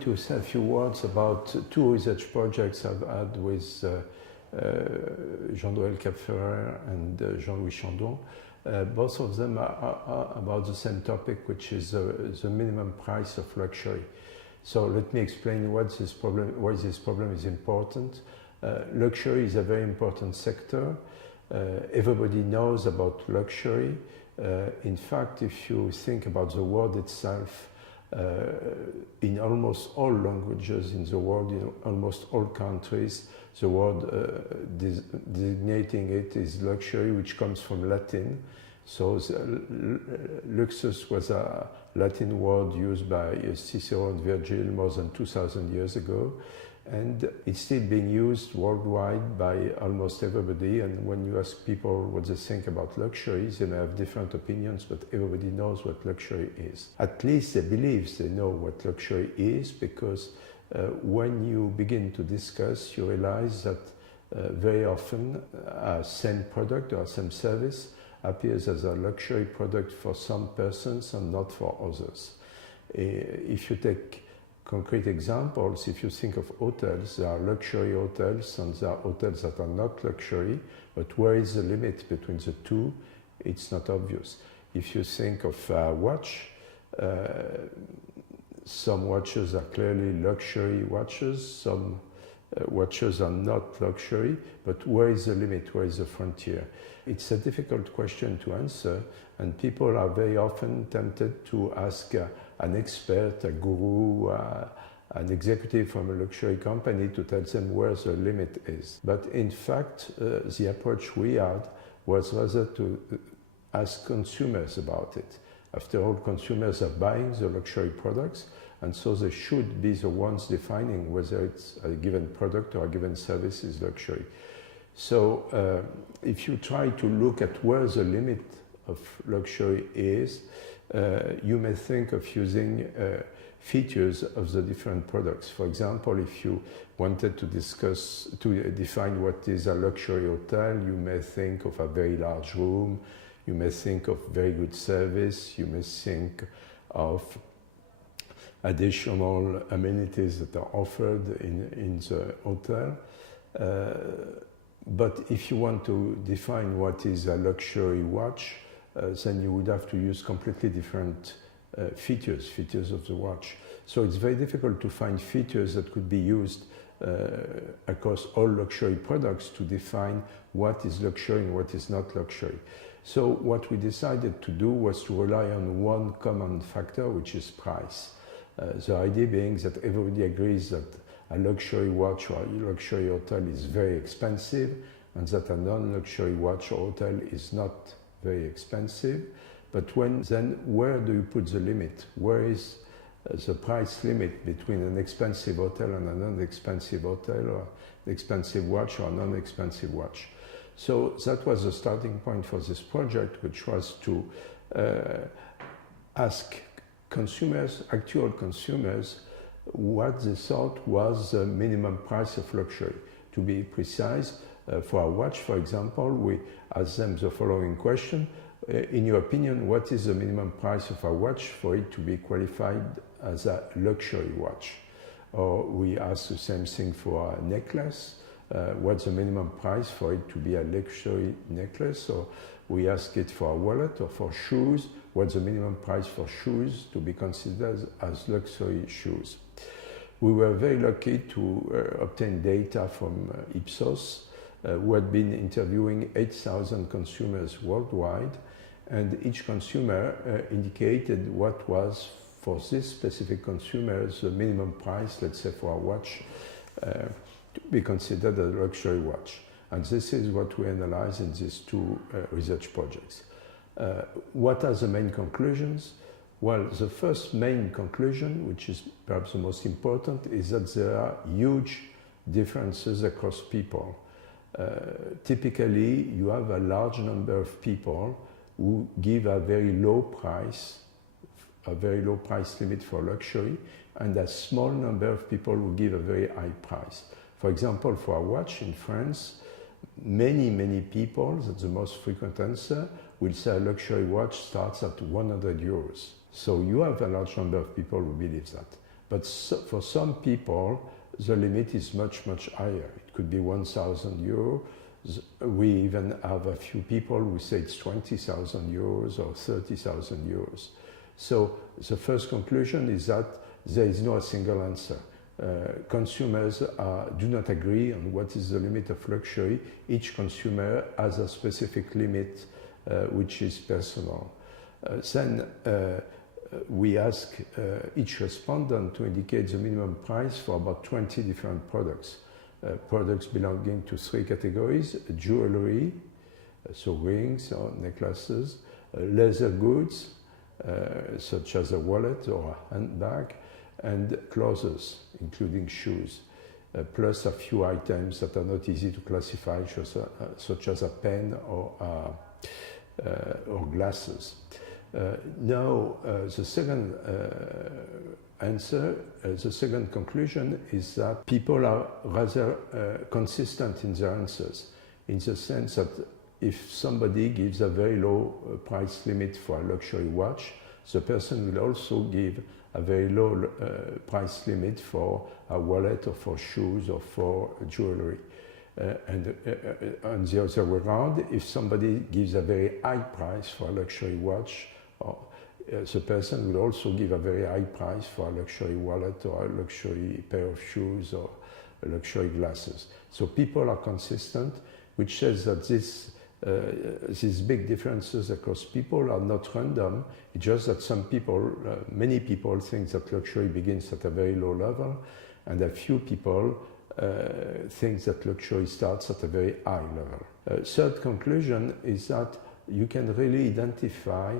to say a few words about two research projects I've had with Jean-Noël Kapferer and Jean-Louis Chandon. Both of them are about the same topic, which is the minimum price of luxury. So let me explain why this problem is important. Luxury is a very important sector. Everybody knows about luxury. In fact, if you think about the word itself, in almost all languages in the world, in almost all countries, the word designating it is luxury, which comes from Latin. So luxus was a Latin word used by Cicero and Virgil more than 2,000 years ago. And it's still being used worldwide by almost everybody. And when you ask people what they think about luxury, they may have different opinions, but everybody knows what luxury is. At least they believe they know what luxury is, because when you begin to discuss, you realize that very often a same product or same service appears as a luxury product for some persons and not for others. If you take concrete examples, if you think of hotels, there are luxury hotels and there are hotels that are not luxury, but where is the limit between the two? It's not obvious. If you think of a watch, some watches are clearly luxury watches, some watches are not luxury, but where is the limit, where is the frontier? It's a difficult question to answer, and people are very often tempted to ask an expert, a guru, an executive from a luxury company to tell them where the limit is. But in fact, the approach we had was rather to ask consumers about it. After all, consumers are buying the luxury products, and so they should be the ones defining whether it's a given product or a given service is luxury. So if you try to look at where the limit of luxury is, you may think of using features of the different products. For example, if you wanted to define what is a luxury hotel, you may think of a very large room, you may think of very good service, you may think of additional amenities that are offered in the hotel. But if you want to define what is a luxury watch, then you would have to use completely different features of the watch. So it's very difficult to find features that could be used across all luxury products to define what is luxury and what is not luxury. So what we decided to do was to rely on one common factor, which is price. The idea being that everybody agrees that a luxury watch or a luxury hotel is very expensive, and that a non-luxury watch or hotel is not very expensive. But then where do you put the limit? Where is the price limit between an expensive hotel and a non-expensive hotel, or an expensive watch or a non-expensive watch? So that was the starting point for this project, which was to ask consumers, actual consumers, what they thought was the minimum price of luxury. To be precise, for a watch, for example, we asked them the following question: in your opinion, what is the minimum price of a watch for it to be qualified as a luxury watch? Or we asked the same thing for a necklace. What's the minimum price for it to be a luxury necklace? Or we ask it for a wallet. Or for shoes, what's the minimum price for shoes to be considered as luxury shoes? We were very lucky to obtain data from Ipsos, who had been interviewing 8,000 consumers worldwide, and each consumer indicated what was, for this specific consumer, the minimum price, let's say for a watch, to be considered a luxury watch. And this is what we analyze in these two research projects. What are the main conclusions? Well, the first main conclusion, which is perhaps the most important, is that there are huge differences across people. Typically, you have a large number of people who give a very low price limit for luxury, and a small number of people who give a very high price. For example, for a watch in France, many people, that's the most frequent answer, will say a luxury watch starts at 100 euros. So you have a large number of people who believe that. But for some people, the limit is much, much higher. It could be 1,000 euros. We even have a few people who say it's 20,000 euros or 30,000 euros. So the first conclusion is that there is no single answer. Consumers do not agree on what is the limit of luxury. Each consumer has a specific limit which is personal. Then we ask each respondent to indicate the minimum price for about 20 different products. Products belonging to three categories: jewelry, so rings or necklaces, leather goods, such as a wallet or a handbag, and clothes, including shoes, plus a few items that are not easy to classify, such as a pen or glasses. Now, the second answer, the second conclusion is that people are rather consistent in their answers, in the sense that if somebody gives a very low price limit for a luxury watch, the person will also give a very low price limit for a wallet or for shoes or for jewelry. And on the other way around, if somebody gives a very high price for a luxury watch, the person will also give a very high price for a luxury wallet or a luxury pair of shoes or luxury glasses. So people are consistent, which says that these big differences across people are not random. It's just that some people, many people think that luxury begins at a very low level, and a few people think that luxury starts at a very high level. Third conclusion is that you can really identify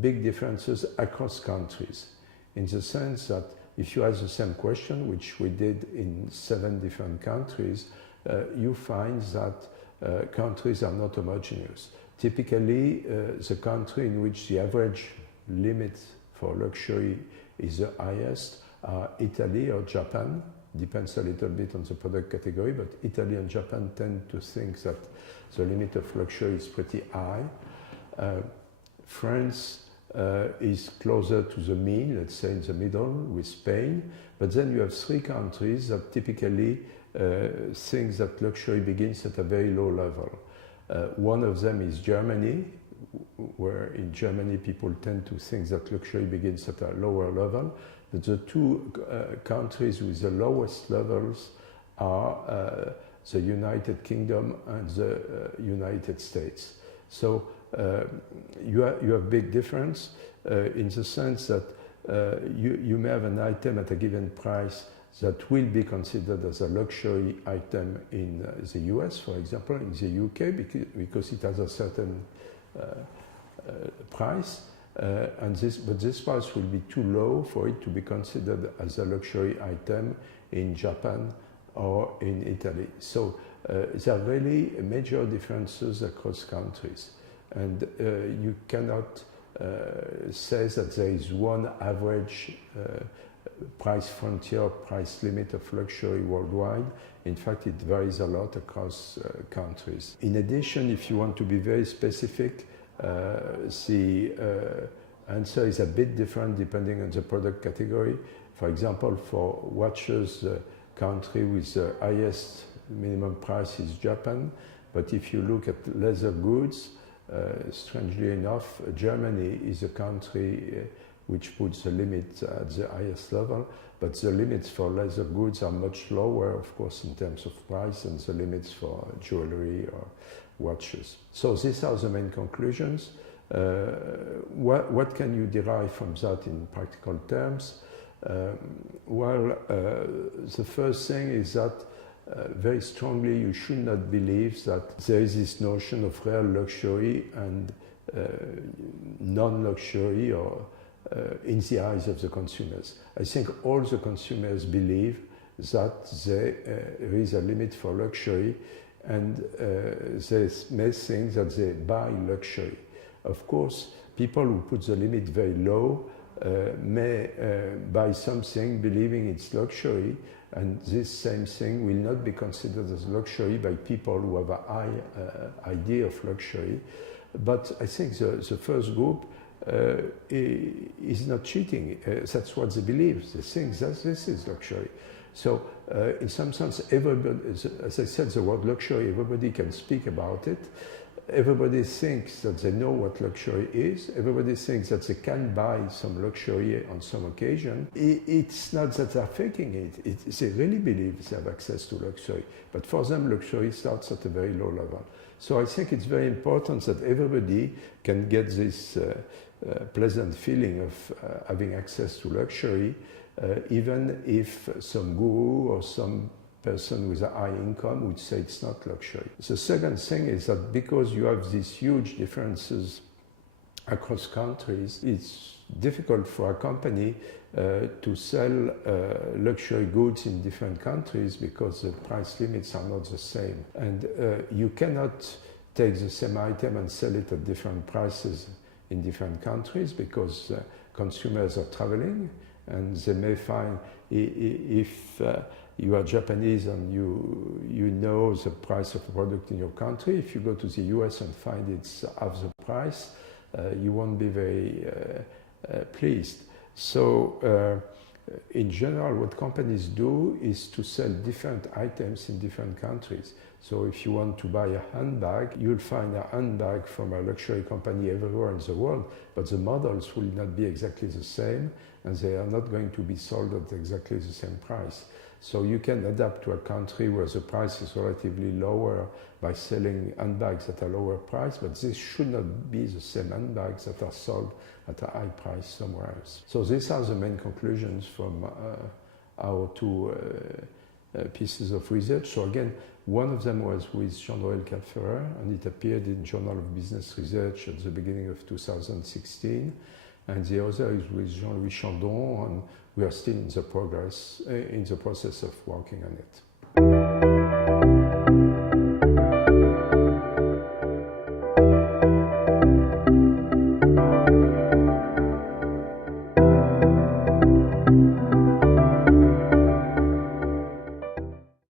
big differences across countries, in the sense that if you ask the same question, which we did in 7 different countries, you find that countries are not homogeneous. Typically, the country in which the average limit for luxury is the highest are Italy or Japan. Depends a little bit on the product category, but Italy and Japan tend to think that the limit of luxury is pretty high. France is closer to the mean, let's say in the middle, with Spain. But then you have 3 countries that typically think that luxury begins at a very low level. One of them is Germany, where in Germany people tend to think that luxury begins at a lower level. But the 2 countries with the lowest levels are the United Kingdom and the United States. So you have big difference in the sense that you may have an item at a given price that will be considered as a luxury item in the US, for example, in the UK, because it has a certain price. But this price will be too low for it to be considered as a luxury item in Japan or in Italy. So there are really major differences across countries. And you cannot say that there is one average price frontier, price limit of luxury worldwide. In fact, it varies a lot across countries. In addition, if you want to be very specific, the answer is a bit different depending on the product category. For example, for watches, the country with the highest minimum price is Japan. But if you look at leather goods, strangely enough, Germany is a country which puts the limit at the highest level, but the limits for leather goods are much lower, of course, in terms of price than the limits for jewelry or watches. So these are the main conclusions. What can you derive from that in practical terms? The first thing is that very strongly you should not believe that there is this notion of real luxury and non-luxury or in the eyes of the consumers. I think all the consumers believe that there is a limit for luxury, and they may think that they buy luxury. Of course, people who put the limit very low may buy something believing it's luxury, and this same thing will not be considered as luxury by people who have a high idea of luxury. But I think the first group is not cheating. That's what they believe. They think that this is luxury. So in some sense, everybody, as I said, the word luxury, everybody can speak about it. Everybody thinks that they know what luxury is. Everybody thinks that they can buy some luxury on some occasion. It's not that they're faking it. They really believe they have access to luxury. But for them, luxury starts at a very low level. So I think it's very important that everybody can get this pleasant feeling of having access to luxury, even if some guru or some person with a high income would say it's not luxury. The second thing is that because you have these huge differences across countries, it's difficult for a company to sell luxury goods in different countries because the price limits are not the same. And you cannot take the same item and sell it at different prices in different countries because consumers are traveling and they may find if you are Japanese and you know the price of a product in your country, if you go to the US and find it's half the price, you won't be very pleased. So in general, what companies do is to sell different items in different countries. So if you want to buy a handbag, you'll find a handbag from a luxury company everywhere in the world, but the models will not be exactly the same and they are not going to be sold at exactly the same price. So you can adapt to a country where the price is relatively lower by selling handbags at a lower price, but this should not be the same handbags that are sold at a high price somewhere else. So these are the main conclusions from our two pieces of research. So again, one of them was with Jean-Noël Kapferer, and it appeared in Journal of Business Research at the beginning of 2016. And the other is with Jean-Louis Chandon, and we are still in the process of working on it.